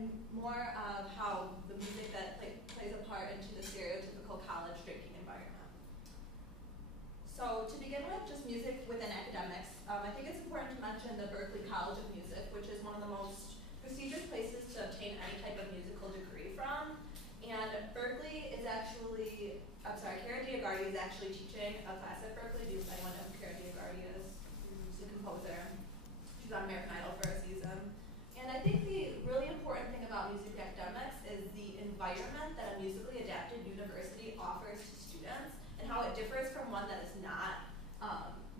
and more of how the music that plays a part into the stereotypical college drinking environment. So to begin with, just music within academics, I think it's important to mention the Berklee College of Music, which is one of the most prestigious places to obtain any type of musical degree from. And Berklee is actually, Kara DioGuardi is actually teaching a class at Berklee. Do anyone know who Kara DioGuardi is? She's a composer. She's on American Idol for a season. And I think the really important thing about music academics is the environment that a musically adapted university offers to students and how it differs from one that is not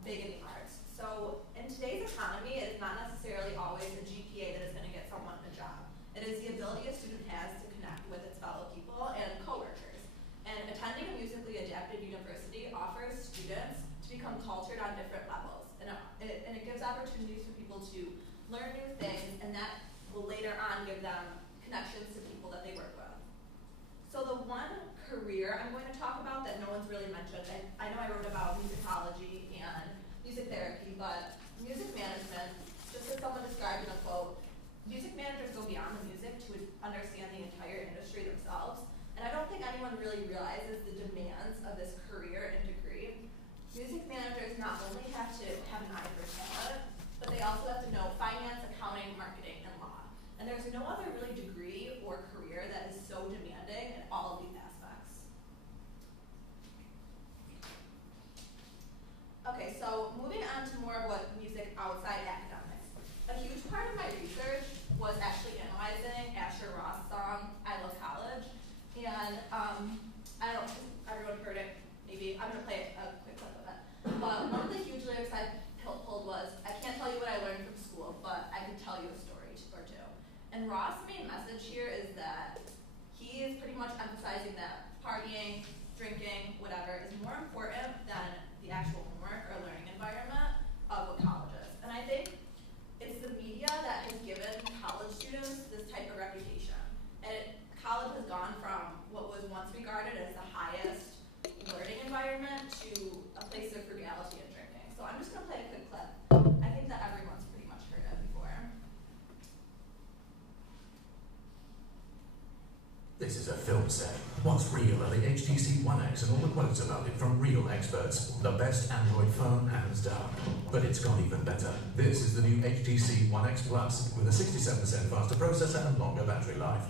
big in the arts. So in today's economy, it is not necessarily always a GPA that is going to get someone a job. It is the ability a student has to connect with its fellow people and coworkers. And attending a musically adapted university offers students to become cultured on different levels. And it gives opportunities for people to learn new things, and that will later on give them connections to people that they work with. So the one career I'm going to talk about that no one's really mentioned, and I know I wrote about musicology and music therapy, but music management, just as someone described in a quote, music managers go beyond the music to understand the entire industry themselves. And I don't think anyone really realizes the demands of this career and degree. Music managers not only have to have an eye for talent, but they also have to know finance, accounting, marketing, and law. And there's no other really degree or career that is so demanding in all of these aspects. Okay, so moving on to more of what music outside academics. A huge part of my research was actually analyzing Asher Roth's song, I Love College. And I don't know if everyone heard it, maybe. I'm going to play a quick clip of it. But one of the huge lyrics I pulled was, I can't tell you what I learned from school, but I can tell you a story or two. And Roth's main message here is that he is pretty much emphasizing that partying, drinking, whatever, is more important than the actual homework or learning environment of what college is. And I think it's the media that has given college students this type of reputation. And college has gone from what was once regarded as the highest learning environment to a place of frugality and drinking. So I'm just going to play a quick clip. I think that everyone's pretty much heard it before. This is a film set. What's real are the HTC One X and all the quotes about it from real experts. The best Android phone, hands down. But it's gone even better. This is the new HTC One X Plus with a 67% faster processor and longer battery life.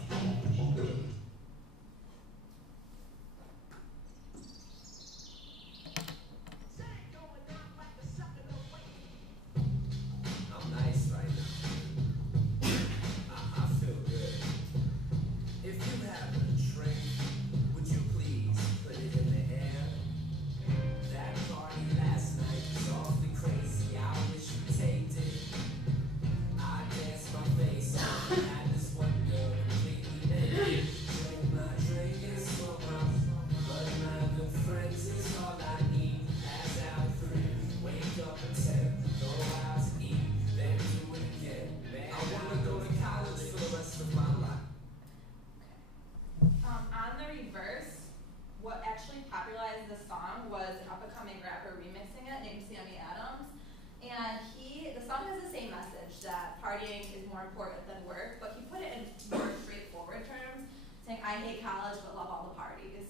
I hate college but love all the parties.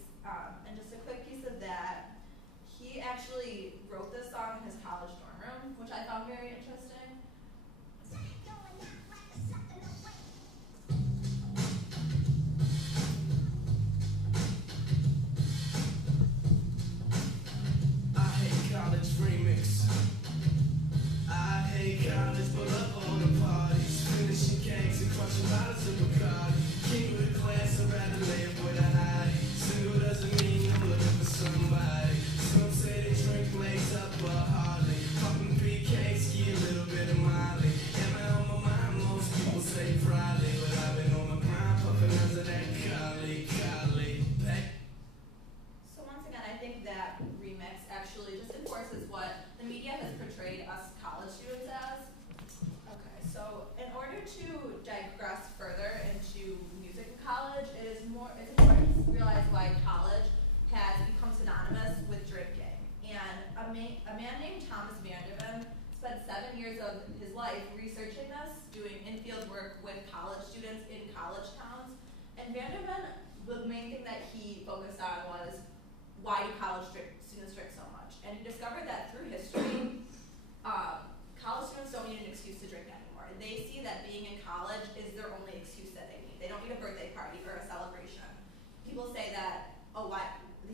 And just a quick piece of that, he actually wrote this song in his college dorm room, which I found very interesting. I hate college remix. I hate college, but up on the parties, finishing cakes and crushing bottles of Bacardi. King of the class, I'd rather live with a high. Single doesn't mean I'm looking for somebody. Some say they drink blades up, but hardly. Popping 3K, ski a little bit of Molly. Am I on my mind? Most people say Friday, but I've been on my grind, puffing under that Cali. So once again, I think that remix actually just enforces what the media has portrayed us college students as. Okay, so in order to digress further into music in college, it's important to realize why college has become synonymous with drinking. And a man named Thomas Vanderven spent 7 years of his life researching this, doing in-field work with college students in college why do students drink so much? And he discovered that through history, college students don't need an excuse to drink anymore. They see that being in college is their only excuse that they need. They don't need a birthday party or a celebration. People say that, oh, why?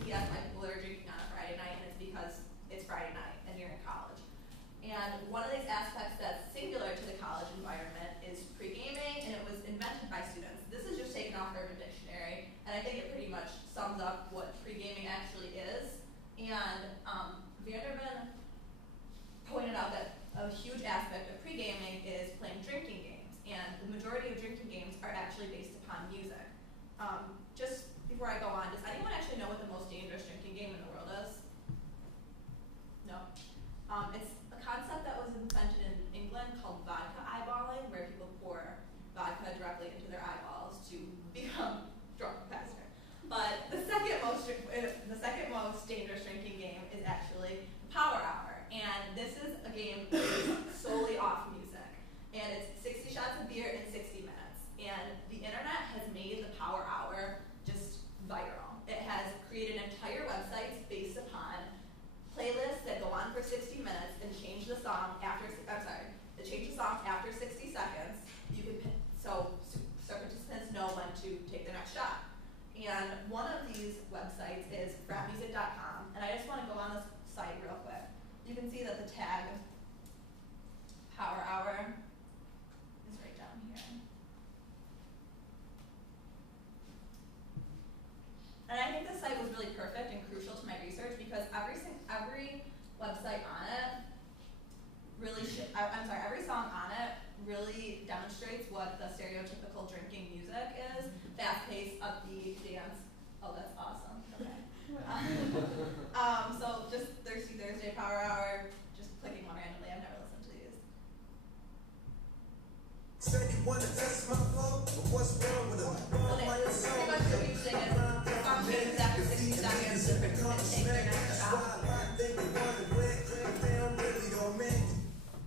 He asked why people are drinking on a Friday night, and it's because it's Friday night and you're in college. And one of these aspects that's singular to the college environment is pre-gaming, and it was invented by students. This is just taken off Urban Dictionary, and I think it pretty much sums up what pre-gaming actually is. And Vanderman pointed out that a huge aspect of pre-gaming is playing drinking games, and the majority of drinking games are actually based upon music. Just before I go on, does anyone actually know what the most dangerous drinking game in the world is? No? It's a concept that was invented in England called vodka eyeballing, where people pour vodka directly into their eyeballs to become drunk faster. But the second most dangerous drinking game is actually Power Hour. And this is a game based solely off music. And it's 60 shots of beer in 60 minutes. And the internet has made the Power Hour just viral. It has created entire websites based upon playlists that go on for 60 minutes and change the song after, change the song after 60 seconds. You can pick, so participants know when to take the next shot. And one of these websites is fratmusic.com. And I just want to go on this site real quick. You can see that the tag Power Hour is right down here. And I think this site was really perfect and crucial to my research because every website on it really every song on it really demonstrates what the stereotypical drinking music is. Fast-paced, upbeat, dance. Oh, that's awesome. Okay. So just Thirsty Thursday, Power Hour, just clicking one randomly. I've never listened to these. Said you wanna test my flow, but what's wrong with them? Pretty much the music is the song changes after 60 seconds, the participants take their next shot.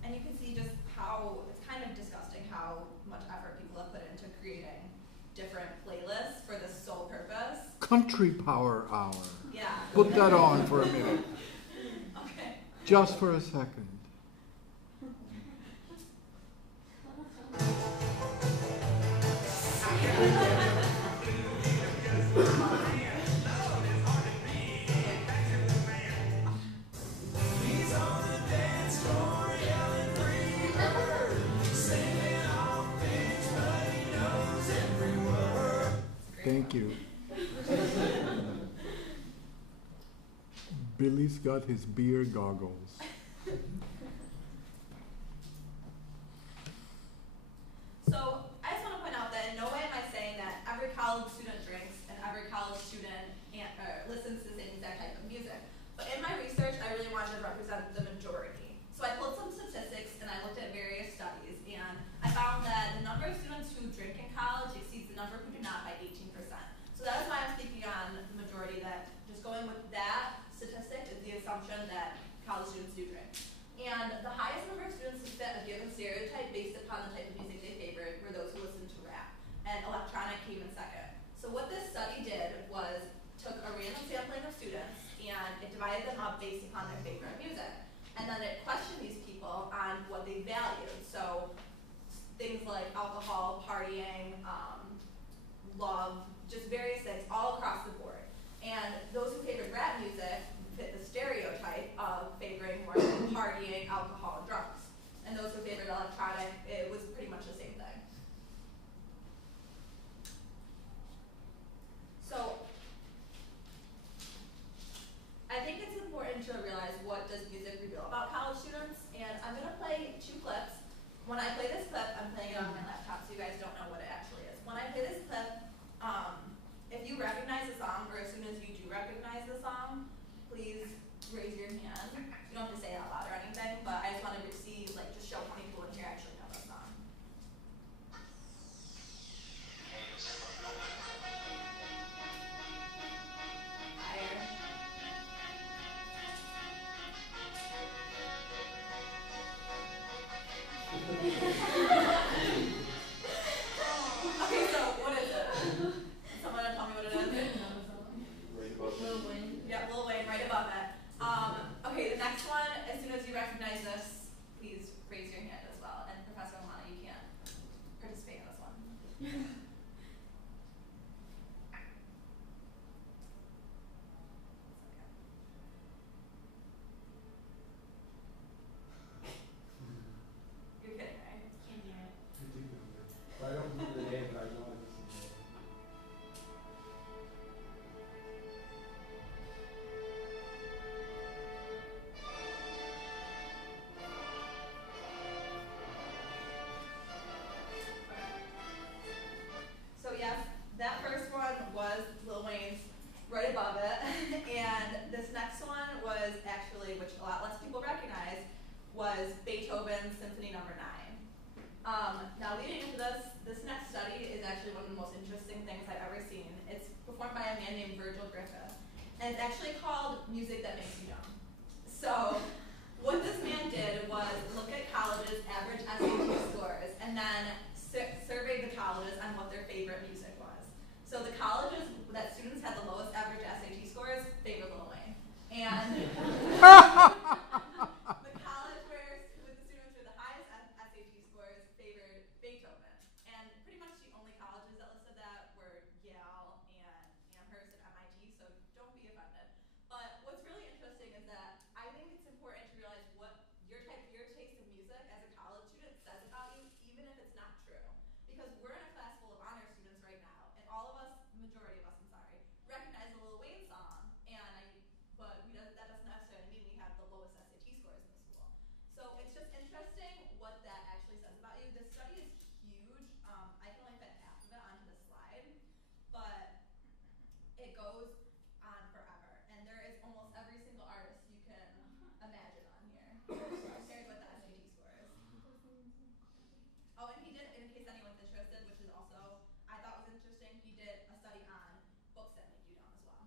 And you can see just how, it's kind of disgusting how much effort people have put into creating different playlists for this sole purpose. Country Power Hour. Yeah. Put that on for a minute. Okay. Just for a second. Thank you. Billy's got his beer goggles. So I just want to point out that in no way am I saying that every college student drinks and every college student listens to the same exact type of music. But in my research, I really wanted to represent the majority. So I pulled some statistics and I looked at various studies, and I found that the number of students who drink in college exceeds the number who do not by 18%. So that is why I'm speaking on the majority, that just going with that statistic is the assumption that college students do drink. And the highest number of students who fit a given stereotype based upon the type of music they favored were those who listened to rap. And electronic came in second. So what this study did was took a random sampling of students and it divided them up based upon their favorite music. And then it questioned these people on what they valued. So things like alcohol, partying, love, just various things all across the board. And those who favored rap music fit the stereotype of favoring more partying, alcohol, and drugs. And those who favored electronic, it was pretty much the same thing. So I think it's important to realize what does music reveal about college students. And I'm going to play two clips. When I play this clip, I'm playing it on my laptop, so you guys don't know what it actually is. When I play this clip, if you recognize the song, or as soon as you do recognize the song, please raise your hand. You don't have to say it out loud or anything, but I just wanted to see, like, just show how many people in here actually know the song. Higher. Okay, so what is it? Someone tell me what it is. Lil Wayne. Yeah, Lil right above it. Okay, the next one, as soon as you recognize this, please raise your hand as well. And Professor Alana, you can't participate in this one. You're kidding, right? Can't hear it. I don't remember the name, but I know it. So yes, that first one was Lil Wayne's right above it. And this next one was actually, which a lot less people recognize, was Beethoven's Symphony No. 9. Now leading into this next study is actually one of the most interesting things I've ever seen. It's performed by a man named Virgil Griffith. And it's actually called Music That Makes You Dumb. So what this man did was look at colleges' average SAT scores and then surveyed the colleges on what their favorite music was. So the colleges that students had the lowest average SAT scores favored Lil Wayne. And the college with the students with the highest SAT scores favored Beethoven. And pretty much the only colleges that listed that were Yale and Amherst and MIT, so don't be offended. But what's really interesting is that I think it's important to realize what your taste in music as a college student says about you, even if it's not true. Because we're in a class full of honor students right now, and all of us, majority of us, I'm sorry, recognize the Lil Wayne song, but that doesn't necessarily mean we have the lowest SAT scores in the school. So it's just interesting what that actually says about you. This study is huge. I can only fit half of it onto this slide, but it goes on forever, and there is almost every single artist you can imagine on here, compared with the SAT scores. Oh, and he did, in case anyone's interested, which is also, I thought was interesting, he did a study on books that make you dumb as well.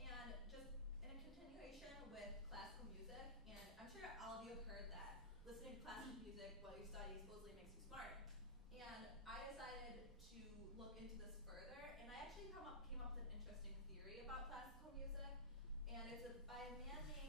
And just in a continuation with classical music, and I'm sure all of you have heard that listening to classical music while you study supposedly makes you smarter. And I decided to look into this further, and I actually came up with an interesting theory about classical music, and it's by a man named